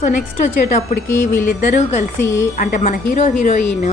So next వచ్చేటప్పటికి వీళ్ళిద్దరూ కలిసి అంటే మన హీరోయిన్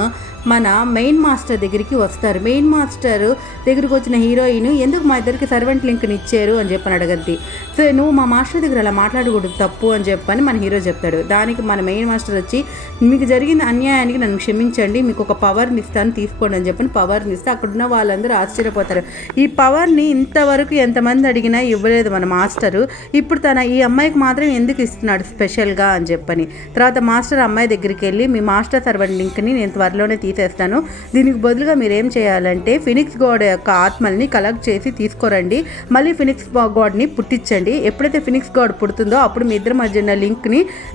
మన మెయిన్ మాస్టర్ దగ్గరికి వస్తారు. మెయిన్ మాస్టర్ దగ్గరికి వచ్చిన హీరోయిన్ ఎందుకు మా ఇద్దరికి సర్వెంట్ లింక్ని ఇచ్చారు అని చెప్పని అడగద్ది. సో నువ్వు మా మాస్టర్ దగ్గర అలా మాట్లాడకూడదు తప్పు అని చెప్పని మన హీరో చెప్తాడు. దానికి మన మెయిన్ మాస్టర్ వచ్చి మీకు జరిగిన అన్యాయానికి నన్ను క్షమించండి, మీకు ఒక పవర్ని ఇస్తాను తీసుకోండి అని చెప్పని పవర్ని ఇస్తే అక్కడున్న వాళ్ళందరూ ఆశ్చర్యపోతారు. ఈ పవర్ని ఇంతవరకు ఎంతమంది అడిగినా ఇవ్వలేదు మన మాస్టరు, ఇప్పుడు ఈ అమ్మాయికి మాత్రం ఎందుకు ఇస్తున్నాడు స్పెషల్గా అని చెప్పని. తర్వాత మాస్టర్ అమ్మాయి దగ్గరికి వెళ్ళి మీ మాస్టర్ సర్వెంట్ లింక్ని నేను త్వరలోనే తీసేస్తాను, దీనికి బదులుగా మీరు ఏం చేయాలంటే ఫినిక్స్ గాడ్ యొక్క ఆత్మల్ని కలెక్ట్ చేసి తీసుకురండి, మళ్ళీ ఫినిక్స్ గాడ్ని పుట్టించండి. ఎప్పుడైతే ఫినిక్స్ గాడ్ పుడుతుందో అప్పుడు మీ ఇద్దరి మధ్య ఉన్న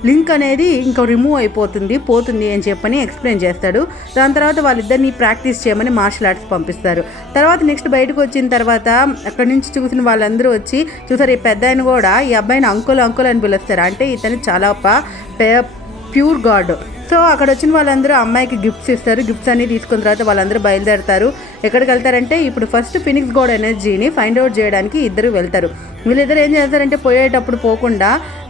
లింక్ అనేది ఇంకా రిమూవ్ పోతుంది అని చెప్పని ఎక్స్ప్లెయిన్ చేస్తాడు. దాని తర్వాత వాళ్ళిద్దరిని ప్రాక్టీస్ చేయమని మార్షల్ ఆర్ట్స్ పంపిస్తారు. తర్వాత నెక్స్ట్ బయటకు వచ్చిన తర్వాత అక్కడి నుంచి చూసిన వాళ్ళందరూ వచ్చి చూసారు, ఈ పెద్ద ఆయన కూడా ఈ అబ్బాయిని అంకుల్ అని పిలుస్తారు. అంటే ఇతను చాలా ప్యూర్ గాడ్. సో అక్కడ వచ్చిన వాళ్ళందరూ అమ్మాయికి గిఫ్ట్స్ ఇస్తారు. గిఫ్ట్స్ అన్ని తీసుకున్న తర్వాత వాళ్ళందరూ బయలుదేరుతారు. ఎక్కడికి వెళ్తారంటే ఇప్పుడు ఫస్ట్ ఫినిక్స్ గాడ్ ఎనర్జీని ఫైండ్ అవుట్ చేయడానికి ఇద్దరు వెళ్తారు. వీళ్ళిద్దరు ఏం చేస్తారంటే పోయేటప్పుడు పోకుండా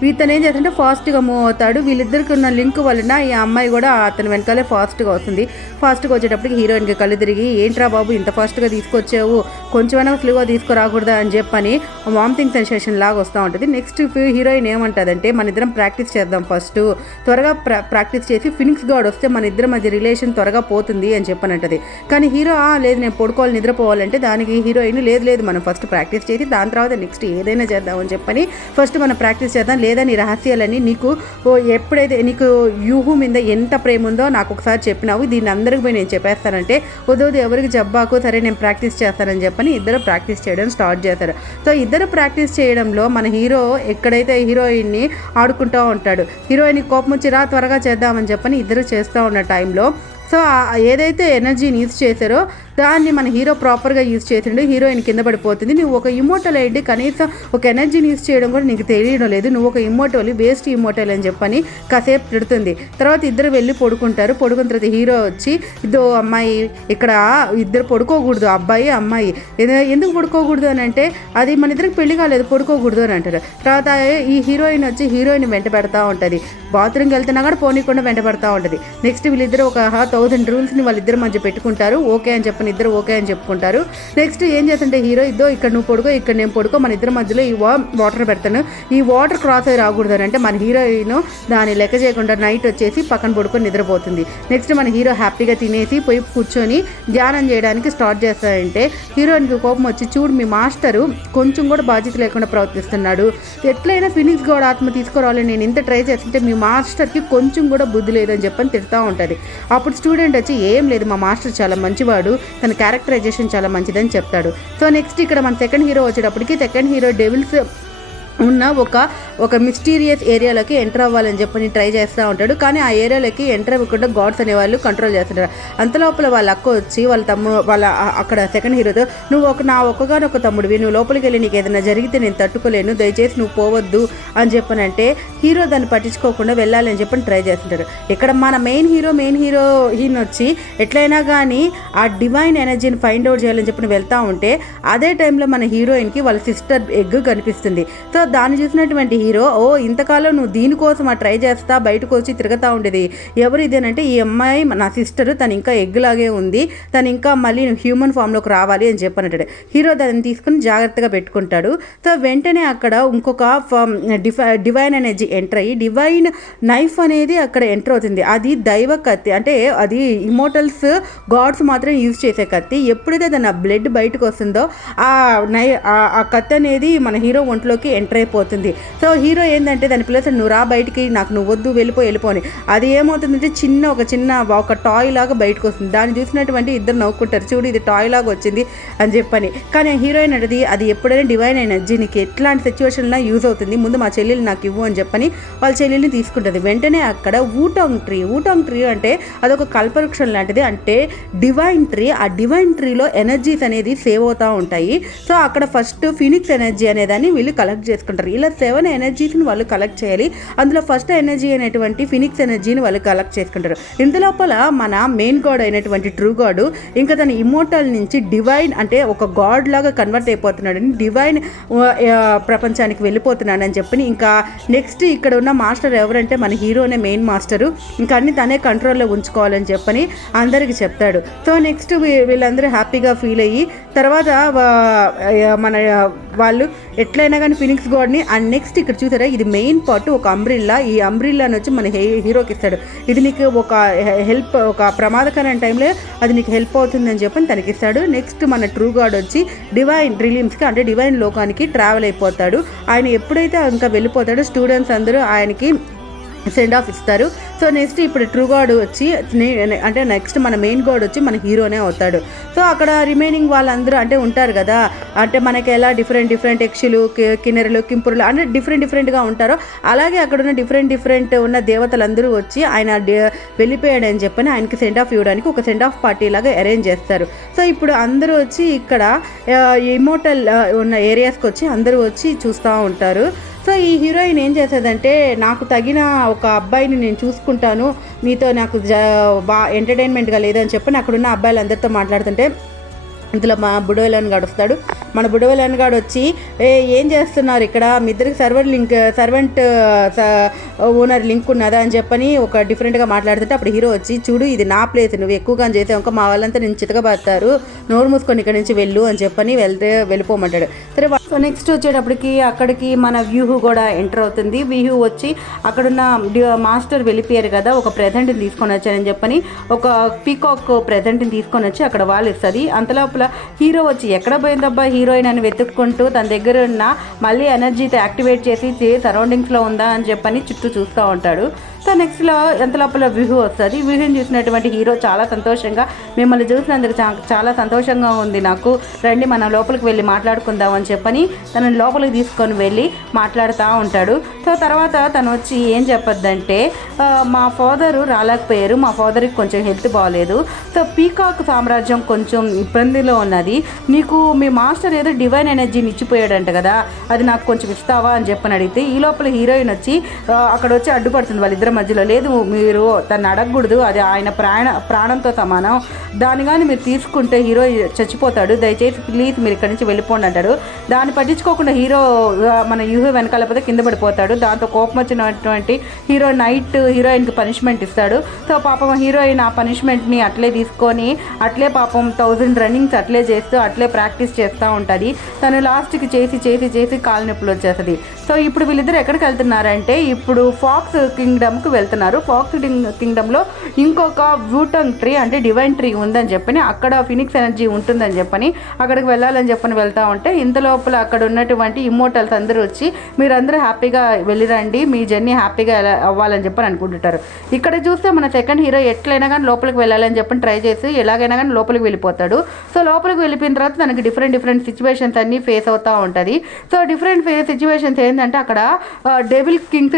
ఇతను ఏం చేస్తారంటే ఫాస్ట్గా మూవ్ అవుతాడు. వీళ్ళిద్దరికి ఉన్న లింక్ వలన ఈ అమ్మాయి కూడా అతని వెనకాలే ఫాస్ట్గా వస్తుంది. ఫాస్ట్గా వచ్చేటప్పటికి హీరోయిన్కి కళ్ళు తిరిగి ఏంట్రా బాబు ఇంత ఫాస్ట్గా తీసుకొచ్చావు, కొంచెమైనా స్లోగా తీసుకురాకూడదా అని చెప్పని వామిటింగ్ సెన్సేషన్ లాగా వస్తూ ఉంటుంది. నెక్స్ట్ హీరోయిన్ ఏమంటుందంటే మన ఇద్దరం ప్రాక్టీస్ చేద్దాం, ఫస్ట్ త్వరగా ప్రాక్టీస్ చేసి ఫినిక్స్ గాడ్ వస్తే మన ఇద్దరి మధ్య రిలేషన్ త్వరగా పోతుంది అని చెప్పనంటది. కానీ హీరో లేదు నేను పడుకోవాలి నిద్రపోవాలంటే దానికి హీరోయిన్ లేదు మనం ఫస్ట్ ప్రాక్టీస్ చేసి దాని తర్వాత నెక్స్ట్ ఏదైనా చేద్దామని చెప్పని ఫస్ట్ మనం ప్రాక్టీస్ చేద్దాం, లేదా నీ రహస్యాలని నీకు ఎప్పుడైతే నీకు యూహు మీద ఎంత ప్రేమ ఉందో నాకు ఒకసారి చెప్పినావు, దీన్ని అందరికి పోయి నేను చెప్పేస్తానంటే వద్దు ఎవరికి జబ్బాకు, సరే నేను ప్రాక్టీస్ చేస్తానని చెప్పని ఇద్దరు ప్రాక్టీస్ చేయడం స్టార్ట్ చేస్తారు. సో ఇద్దరు ప్రాక్టీస్ చేయడంలో మన హీరో ఎక్కడైతే హీరోయిన్ని ఆడుకుంటూ ఉంటాడు, హీరోయిన్ కోపం వచ్చి రా త్వరగా చేద్దామని చెప్పని ఇద్దరు చేస్తూ ఉన్న టైంలో సో ఏదైతే ఎనర్జీని యూజ్ చేశారో దాన్ని మన హీరో ప్రాపర్గా యూజ్ చేసిండు. హీరోయిన్ కింద పడిపోతుంది. నువ్వు ఒక ఇమ్మోటల్ అయ్యి కనీసం ఒక ఎనర్జీని యూజ్ చేయడం కూడా నీకు తెలియడం లేదు, నువ్వు ఒక ఇమ్మోటల్ వేస్ట్ ఇమ్మోటల్ అని చెప్పని కాసేపు తిడుతుంది. తర్వాత ఇద్దరు వెళ్ళి పడుకుంటారు. పడుకున్న తర్వాత హీరో వచ్చి ఇదో అమ్మాయి ఇక్కడ ఇద్దరు పడుకోకూడదు, అబ్బాయి అమ్మాయి ఎందుకు పడుకోకూడదు అని అంటే అది మన ఇద్దరికి పెళ్లి కాలేదు పడుకోకూడదు అని అంటారు. తర్వాత ఈ హీరోయిన్ వచ్చి హీరోయిన్ వెంట పెడతా ఉంటుంది. బాత్రూమ్కి వెళ్తున్నా కూడా పోనీకుండా వెంట పడతా ఉంటుంది. నెక్స్ట్ వీళ్ళిద్దరు ఒక 1000 రూల్స్ని వాళ్ళిద్దరి మధ్య పెట్టుకుంటారు. ఓకే అని చెప్పని ఇద్దరు ఓకే అని చెప్పుకుంటారు. నెక్స్ట్ ఏం చేస్తుంటే హీరో ఇద్దో ఇక్కడ నువ్వు పడుకో ఇక్కడ నేను పడుకో, మన ఇద్దరి మధ్యలో ఈ వాటర్ పెడతాను, ఈ వాటర్ క్రాస్ అయ్యి రాకూడదు అని అంటే మన హీరోయిన్ దాన్ని లెక్క చేయకుండా నైట్ వచ్చేసి పక్కన పడుకొని నిద్రపోతుంది. నెక్స్ట్ మన హీరో హ్యాపీగా తినేసి పోయి కూర్చొని ధ్యానం చేయడానికి స్టార్ట్ చేస్తాడంటే హీరోయిన్కి కోపం వచ్చి చూడు మీ మాస్టరు కొంచెం కూడా బాధ్యత లేకుండా ప్రవర్తిస్తున్నాడు, ఎట్లయినా ఫినిక్స్ గాడ్ ఆత్మ తీసుకురావాలని నేను ఇంత ట్రై చేస్తుంటే మీ మాస్టర్కి కొంచెం కూడా బుద్ధి లేదని చెప్పని తిడతా ఉంటుంది. అప్పుడు స్టూడెంట్ వచ్చి ఏం లేదు మా మాస్టర్ చాలా మంచివాడు, తన క్యారెక్టరైజేషన్ చాలా మంచిదని చెప్తాడు. సో నెక్స్ట్ ఇక్కడ మన సెకండ్ హీరో వచ్చేటప్పటికి సెకండ్ హీరో డెవిల్స్ ఉన్న ఒక మిస్టీరియస్ ఏరియాలోకి ఎంటర్ అవ్వాలని చెప్పని ట్రై చేస్తూ ఉంటాడు. కానీ ఆ ఏరియాలోకి ఎంటర్ అవ్వకుండా గాడ్స్ అనేవాళ్ళు కంట్రోల్ చేస్తుంటారు. అంతలోపల వాళ్ళ అక్క వచ్చి వాళ్ళ అక్కడ సెకండ్ హీరోతో నువ్వు నా ఒక్కగానొక్క తమ్ముడివి, నువ్వు లోపలికి వెళ్ళి నీకు ఏదైనా జరిగితే నేను తట్టుకోలేను, దయచేసి నువ్వు పోవద్దు అని చెప్పనంటే హీరో దాన్ని పట్టించుకోకుండా వెళ్ళాలని చెప్పని ట్రై చేస్తుంటారు. ఇక్కడ మన మెయిన్ హీరోయిన్ వచ్చి ఎట్లయినా కానీ ఆ డివైన్ ఎనర్జీని ఫైండ్ అవుట్ చేయాలని చెప్పని వెళ్తూ ఉంటే అదే టైంలో మన హీరోయిన్కి వాళ్ళ సిస్టర్ ఎగ్ కనిపిస్తుంది. సో దాన్ని చూసినటువంటి హీరో ఇంతకాలం నువ్వు దీనికోసం ట్రై చేస్తా బయటకు వచ్చి తిరుగుతూ ఉండేది ఎవరు ఇదేనంటే ఈ అమ్మాయి నా సిస్టర్, తను ఇంకా ఎగ్ లాగే ఉంది, తను ఇంకా మళ్ళీ హ్యూమన్ ఫామ్లోకి రావాలి అని చెప్పనంటాడు. హీరో దాన్ని తీసుకుని జాగ్రత్తగా పెట్టుకుంటాడు. సో వెంటనే అక్కడ ఇంకొక డివైన్ ఎనర్జీ ఎంటర్ అయ్యి డివైన్ నైఫ్ అనేది అక్కడ ఎంటర్ అవుతుంది. అది దైవ కత్తి, అంటే అది ఇమోటల్స్ గాడ్స్ మాత్రం యూజ్ చేసే కత్తి. ఎప్పుడైతే దాని బ్లడ్ బయటకు వస్తుందో ఆ కత్తి అనేది మన హీరో ఒంట్లోకి ఎంటర్ అయిపోతుంది. సో హీరో ఏంటంటే దాని ప్లేస్ నువ్వు రా బయటికి, నాకు నువ్వు వద్దు వెళ్ళిపోని అది ఏమవుతుందంటే ఒక టాయ్ లాగా బయటకు వస్తుంది. దాన్ని చూసినటువంటి ఇద్దరు నవ్వుకుంటారు, చూడు ఇది టాయ్ లాగా వచ్చింది అని చెప్పని. కానీ హీరోయిన్ అది ఎప్పుడైనా డివైన్ ఎనర్జీ నీకు ఎట్లాంటి సిచ్యువేషన్లో యూజ్ అవుతుంది, ముందు మా చెల్లెలు నాకు ఇవ్వు అని చెప్పని వాళ్ళ చెల్లెల్ని తీసుకుంటుంది. వెంటనే అక్కడ ఊటాంగ్ ట్రీ అంటే అదొక కల్పవృక్షం లాంటిది, అంటే డివైన్ ట్రీ. ఆ డివైన్ ట్రీలో ఎనర్జీస్ అనేది సేవ్ అవుతూ ఉంటాయి. సో అక్కడ ఫస్ట్ ఫినిక్స్ ఎనర్జీ అనేదాన్ని వీళ్ళు కలెక్ట్ చేసుకుంటారు. చేసుకుంటారు. ఇలా 7 ఎనర్జీస్ని వాళ్ళు కలెక్ట్ చేయాలి. అందులో ఫస్ట్ ఎనర్జీ అయినటువంటి ఫినిక్స్ ఎనర్జీని వాళ్ళు కలెక్ట్ చేసుకుంటారు. ఇందులోపల మన మెయిన్ గాడ్ అయినటువంటి ట్రూ గాడ్ ఇంకా తన ఇమ్మోర్టల్ నుంచి డివైన్ అంటే ఒక గాడ్ లాగా కన్వర్ట్ అయిపోతున్నాడని, డివైన్ ప్రపంచానికి వెళ్ళిపోతున్నాడని చెప్పి ఇంకా నెక్స్ట్ ఇక్కడ ఉన్న మాస్టర్ ఎవరంటే మన హీరోనే మెయిన్ మాస్టరు. ఇంకా అన్ని తనే కంట్రోల్లో ఉంచుకోవాలని చెప్పని అందరికి చెప్తాడు. సో నెక్స్ట్ వీళ్ళందరూ హ్యాపీగా ఫీల్ అయ్యి తర్వాత మన వాళ్ళు ఎట్లయినా కానీ ఫినిక్స్ గాడ్ని అండ్ నెక్స్ట్ ఇక్కడ చూసారా ఇది మెయిన్ పార్ట్ ఒక అంబ్రిల్లా. ఈ అంబ్రిల్లాని వచ్చి మన హీరోకి ఇస్తాడు. ఇది నీకు ఒక హెల్ప్, ఒక ప్రమాదకరమైన టైంలో అది నీకు హెల్ప్ అవుతుందని చెప్పని తనకి ఇస్తాడు. నెక్స్ట్ మన ట్రూ గాడ్ వచ్చి డివైన్ డ్రీమ్స్కి అంటే డివైన్ లోకానికి ట్రావెల్ అయిపోతాడు. ఆయన ఎప్పుడైతే ఇంకా వెళ్ళిపోతాడో స్టూడెంట్స్ అందరూ ఆయనకి సెండ్ ఆఫ్ ఇస్తారు. సో నెక్స్ట్ ఇప్పుడు ట్రూ గాడ్ వచ్చి అంటే నెక్స్ట్ మన మెయిన్ గాడ్ వచ్చి మన హీరోనే అవుతాడు. సో అక్కడ రిమైనింగ్ వాళ్ళందరూ అంటే ఉంటారు కదా, అంటే మనకి ఎలా డిఫరెంట్ యక్షులు, కిన్నెరలు, కింపురులు అంటే డిఫరెంట్గా ఉంటారో అలాగే అక్కడ ఉన్న డిఫరెంట్ ఉన్న దేవతలందరూ వచ్చి ఆయన వెళ్ళిపోయాడని చెప్పని ఆయనకి సెండ్ ఆఫ్ ఇవ్వడానికి ఒక సెండ్ ఆఫ్ పార్టీ లాగా అరేంజ్ చేస్తారు. సో ఇప్పుడు అందరూ వచ్చి ఇక్కడ ఇమోర్టల్ ఉన్న ఏరియాస్కి వచ్చి అందరూ వచ్చి చూస్తూ ఉంటారు. సో ఈ హీరోయిన్ ఏం చేసేదంటే నాకు తగిన ఒక అబ్బాయిని నేను చూసుకుంటాను, మీతో నాకు ఎంటర్టైన్మెంట్గా లేదని చెప్పి అక్కడున్న అబ్బాయిలందరితో మాట్లాడుతుంటే ఇందులో మా బుడవెలన్ గాడు వస్తాడు. మన బుడవెలన్ గాడు వచ్చి ఏం చేస్తున్నారు ఇక్కడ, మీ ఇద్దరికి సర్వెంట్ ఓనర్ లింక్ ఉన్నదా అని చెప్పని ఒక డిఫరెంట్గా మాట్లాడుతుంటే అప్పుడు హీరో వచ్చి చూడు ఇది నా ప్లేస్, నువ్వు ఎక్కువగా చేసావు ఇంకా మా వాళ్ళంతా నేను చితకబడతారు, నోరు మూసుకొని ఇక్కడ నుంచి వెళ్ళు అని చెప్పని వెళ్ళిపోమంటాడు. సరే సో నెక్స్ట్ వచ్చేటప్పటికి అక్కడికి మన వ్యూహు కూడా ఎంటర్ అవుతుంది. వ్యూహు వచ్చి అక్కడున్న మాస్టర్ వెళ్ళిపోయారు కదా, ఒక ప్రెజెంట్ని తీసుకొని వచ్చారని చెప్పని ఒక పీకాక్ ప్రెజెంట్ని తీసుకొని వచ్చి అక్కడ వాళ్ళు ఇస్తుంది. అంతలోపల హీరో వచ్చి ఎక్కడ పోయిందబ్బా హీరోయిన్ అని వెతుక్కుంటూ తన దగ్గర ఉన్న మళ్ళీ ఎనర్జీతో యాక్టివేట్ చేసి సరౌండింగ్స్లో ఉందా అని చెప్పని చుట్టూ చూస్తూ ఉంటాడు. సో నెక్స్ట్లో ఎంత లోపల వ్యూహు వస్తుంది. వ్యూహుని చూసినటువంటి హీరో చాలా సంతోషంగా మిమ్మల్ని చూసినందుకు చాలా సంతోషంగా ఉంది నాకు, రండి మనం లోపలికి వెళ్ళి మాట్లాడుకుందాం అని చెప్పని తనని లోపలికి తీసుకొని వెళ్ళి మాట్లాడుతూ ఉంటాడు. సో తర్వాత తను వచ్చి ఏం చెప్పొద్దంటే మా ఫాదరు రాలేకపోయారు, మా ఫాదర్కి కొంచెం హెల్త్ బాగలేదు, సో పీకాక్ సామ్రాజ్యం కొంచెం ఇబ్బందిలో ఉన్నది, నీకు మీ మాస్టర్ ఏదో డివైన్ ఎనర్జీని ఇచ్చిపోయాడంట కదా, అది నాకు కొంచెం ఇస్తావా అని చెప్పని అడిగితే ఈ లోపల హీరోయిన్ వచ్చి అక్కడ వచ్చి అడ్డుపడుతుంది వాళ్ళిద్దరి మధ్యలో. లేదు మీరు తను అడగకూడదు, అది ఆయన ప్రాణంతో సమానం, దాని కానీ మీరు తీసుకుంటే హీరో చచ్చిపోతాడు, దయచేసి ప్లీజ్ మీరు ఇక్కడి నుంచి వెళ్ళిపోండి అంటాడు. దాన్ని పట్టించుకోకుండా హీరో మన యూహో వెనకాలపోతే కింద పడిపోతాడు. దాంతో కోపం వచ్చినటువంటి హీరో నైట్ హీరోయిన్కి పనిష్మెంట్ ఇస్తాడు. సో పాపం హీరోయిన్ ఆ పనిష్మెంట్ని అట్లే తీసుకొని అట్లే పాపం 1000 రన్నింగ్స్ అట్లే చేస్తూ అట్లే ప్రాక్టీస్ చేస్తూ ఉంటుంది. తను లాస్ట్కి చేసి కాలు నొప్పులు వచ్చేస్తుంది. సో ఇప్పుడు వీళ్ళిద్దరు ఎక్కడికి వెళ్తున్నారంటే ఇప్పుడు ఫాక్స్ కింగ్డమ్కి వెళ్తున్నారు. ఫాక్స్ కింగ్డమ్లో ఇంకొక వూటంగ్ ట్రీ అంటే డివైన్ ట్రీ ఉందని చెప్పని అక్కడ ఫినిక్స్ ఎనర్జీ ఉంటుందని చెప్పని అక్కడికి వెళ్ళాలని చెప్పని వెళ్తూ ఉంటే ఇంతలోపల అక్కడ ఉన్నటువంటి ఇమ్మోర్టల్స్ అందరూ వచ్చి మీరందరూ హ్యాపీగా వెళ్ళిరండి, మీ జర్నీ హ్యాపీగా అవ్వాలని చెప్పని అనుకుంటుంటారు. ఇక్కడ చూస్తే మన సెకండ్ హీరో ఎట్లయినా కానీ లోపలికి వెళ్ళాలని చెప్పని ట్రై చేసి ఎలాగైనా కానీ లోపలికి వెళ్ళిపోతాడు. సో లోపలికి వెళ్ళిపోయిన తర్వాత తనకి డిఫరెంట్ సిచ్యువేషన్స్ అన్నీ ఫేస్ అవుతూ ఉంటుంది. సో డిఫరెంట్ సిచ్యువేషన్స్ ఏంటంటే అక్కడ devil kings,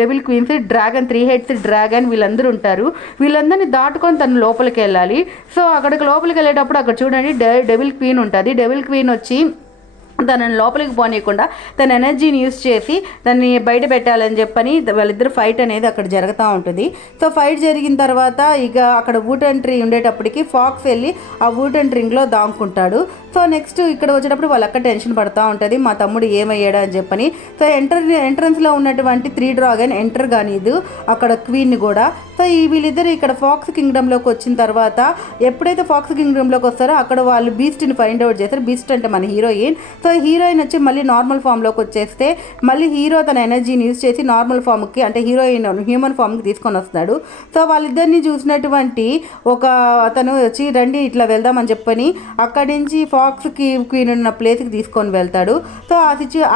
devil queens, dragon 3 heads dragon వీళ్ళందరూ ఉంటారు. వీళ్ళందరినీ దాటుకొని తను లోపలికి వెళ్ళాలి. సో అక్కడికి లోపలికి వెళ్ళేటప్పుడు అక్కడ చూడండి డెవిల్ క్వీన్ ఉంటుంది. డెవిల్ క్వీన్ వచ్చి తనని లోపలికి పోనీయకుండా తన ఎనర్జీని యూజ్ చేసి దాన్ని బయట పెట్టాలని చెప్పని వాళ్ళిద్దరు ఫైట్ అనేది అక్కడ జరుగుతూ ఉంటుంది. సో ఫైట్ జరిగిన తర్వాత ఇక అక్కడ వూటన్ ట్రీ ఉండేటప్పటికి ఫాక్స్ వెళ్ళి ఆ వూటన్ ట్రీలో దాక్కుంటాడు. సో నెక్స్ట్ ఇక్కడ వచ్చేటప్పుడు వాళ్ళు అక్కడ టెన్షన్ పడుతూ ఉంటుంది, మా తమ్ముడు ఏమయ్యాడా అని చెప్పని. సో ఎంట్రన్స్లో ఉన్నటువంటి 3 డ్రాగన్ ఎంటర్ కానీదు అక్కడ క్వీన్ని కూడా. సో వీళ్ళిద్దరు ఇక్కడ ఫాక్స్ కింగ్డమ్లోకి వచ్చిన తర్వాత ఎప్పుడైతే ఫాక్స్ కింగ్డమ్లోకి వస్తారో అక్కడ వాళ్ళు బీస్ట్ని ఫైండ్ అవుట్ చేస్తారు. బీస్ట్ అంటే మన హీరోయిన్. సో హీరోయిన్ వచ్చి మళ్ళీ నార్మల్ ఫామ్లోకి వచ్చేస్తే మళ్ళీ హీరో తన ఎనర్జీని యూజ్ చేసి నార్మల్ ఫామ్కి అంటే హీరోయిన్ హ్యూమన్ ఫామ్కి తీసుకొని వస్తాడు. సో వాళ్ళిద్దరిని చూసినటువంటి ఒక అతను వచ్చి రండి ఇట్లా వెళ్దామని చెప్పని అక్కడి నుంచి ఫాక్స్ క్వీన్ ఉన్న ప్లేస్కి తీసుకొని వెళ్తాడు. సో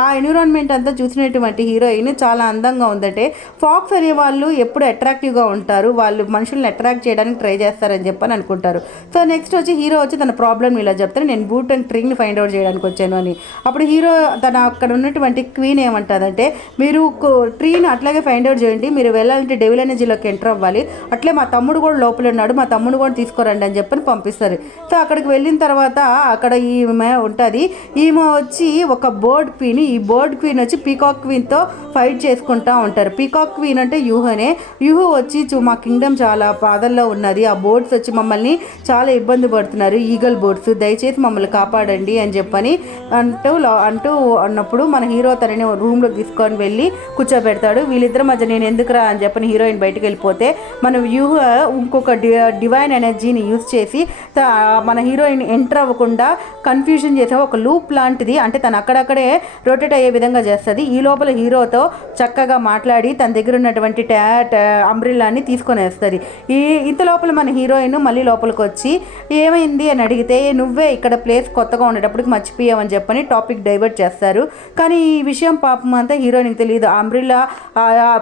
ఆ ఎన్విరాన్మెంట్ అంతా చూసినటువంటి హీరోయిన్ చాలా అందంగా ఉందంటే ఫాక్స్ అనే వాళ్ళు ఎప్పుడు అట్రాక్టివ్గా ఉంటారు, వాళ్ళు మనుషుల్ని అట్రాక్ట్ చేయడానికి ట్రై చేస్తారని చెప్పని అనుకుంటారు. సో నెక్స్ట్ వచ్చి హీరో వచ్చి తన ప్రాబ్లం ఇలా చెప్తారు, నేను బూట్ అండ్ ట్రీని ఫైండ్ అవుట్ చేయడానికి వచ్చాను అని. అప్పుడు హీరో తన అక్కడ ఉన్నటువంటి క్వీన్ ఏమంటుందంటే మీరు ట్రీని అట్లాగే ఫైండ్ అవుట్ చేయండి, మీరు వెళ్ళాలంటే డెవిల్ ఎనర్జీలోకి ఎంటర్ అవ్వాలి, అట్లే మా తమ్ముడు కూడా లోపల ఉన్నాడు, మా తమ్ముడు కూడా తీసుకోరండి అని చెప్పని పంపిస్తారు. సో అక్కడికి వెళ్ళిన తర్వాత అక్కడ అక్కడ ఈమె ఉంటుంది. ఈమె వచ్చి ఒక బర్డ్ క్వీన్. ఈ బర్డ్ క్వీన్ వచ్చి పీకాక్ క్వీన్తో ఫైట్ చేసుకుంటూ ఉంటారు. పీకాక్ క్వీన్ అంటే యూహనే. యూహు వచ్చి మా కింగ్డమ్ చాలా బాధల్లో ఉన్నది, ఆ బోర్డ్స్ వచ్చి మమ్మల్ని చాలా ఇబ్బంది పడుతున్నారు, ఈగల్ బోర్డ్స్, దయచేసి మమ్మల్ని కాపాడండి అని చెప్పని అంటూ అన్నప్పుడు మన హీరో తనని రూమ్లోకి తీసుకొని వెళ్ళి కూర్చోబెడతాడు. వీళ్ళిద్దరి మధ్య నేను ఎందుకురా అని చెప్పని హీరోయిన్ బయటకు వెళ్ళిపోతే మన యూహ ఇంకొక డివైన్ ఎనర్జీని యూజ్ చేసి మన హీరోయిన్ ఎంటర్ అవ్వకుండా కన్ఫ్యూజన్ చేసే ఒక లూప్ లాంటిది, అంటే తను అక్కడక్కడే రొటేట్ అయ్యే విధంగా చేస్తుంది. ఈ లోపల హీరోతో చక్కగా మాట్లాడి తన దగ్గర ఉన్నటువంటి అంబ్రిల్లాని తీసుకొని వేస్తుంది. ఇంత లోపల మన హీరోయిన్ మళ్ళీ లోపలికి వచ్చి ఏమైంది అని అడిగితే నువ్వే ఇక్కడ ప్లేస్ కొత్తగా ఉండేటప్పటికి మర్చిపోయావని చెప్పని టాపిక్ డైవర్ట్ చేస్తారు. కానీ ఈ విషయం పాపం అంతా హీరోయిన్కి తెలియదు. అంబ్రిల్లా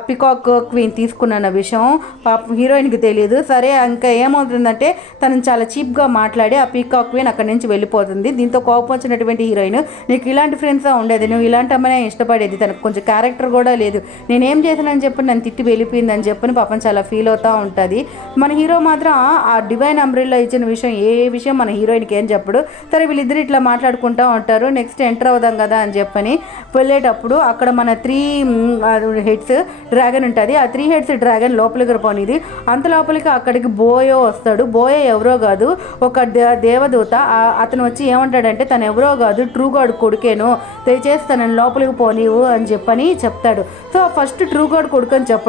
పికాక్ క్వీన్ తీసుకున్న విషయం పాపం హీరోయిన్కి తెలియదు. సరే ఇంకా ఏమవుతుందంటే తనని చాలా చీప్గా మాట్లాడి ఆ పీకాక్ క్వీన్ అక్కడి నుంచి వెళ్ళిపోతుంది. దీంతో కోపం వచ్చినటువంటి హీరోయిన్, నీకు ఇలాంటి ఫ్రెండ్సా ఉండేది, నువ్వు ఇలాంటి అమ్మాయినే ఇష్టపడేది, తనకు కొంచెం క్యారెక్టర్ కూడా లేదు, నేనేం చేశానని చెప్పి నన్ను తిట్టి వెళ్ళిపోయిందని చెప్పని పాపం చాలా ఫీల్ అవుతూ ఉంటుంది. మన హీరో మాత్రం ఆ డివైన్ అంబ్రిల్లా ఇచ్చిన విషయం ఏ విషయం మన హీరోయిన్కి ఏం చెప్పడు. సరే వీళ్ళిద్దరు ఇట్లా మాట్లాడుకుంటూ ఉంటారు. నెక్స్ట్ ఎంటర్ అవుదాం కదా అని చెప్పని వెళ్ళేటప్పుడు అక్కడ మన 3 హెడ్స్ డ్రాగన్ ఉంటుంది. ఆ 3 హెడ్స్ డ్రాగన్ లోపలికి పోనిది. అంత లోపలికి అక్కడికి బోయో వస్తాడు. బోయో ఎవరో కాదు, ఒక దేవదూత. అతను వచ్చి ఏమంటాడంటే తను ఎవరో కాదు, ట్రూ గాడ్ కొడుకేను, దయచేసి తనని లోపలికి పోనీవు అని చెప్పని చెప్తాడు. సో ఫస్ట్ ట్రూ గాడ్ కొడుకు అని చెప్పడం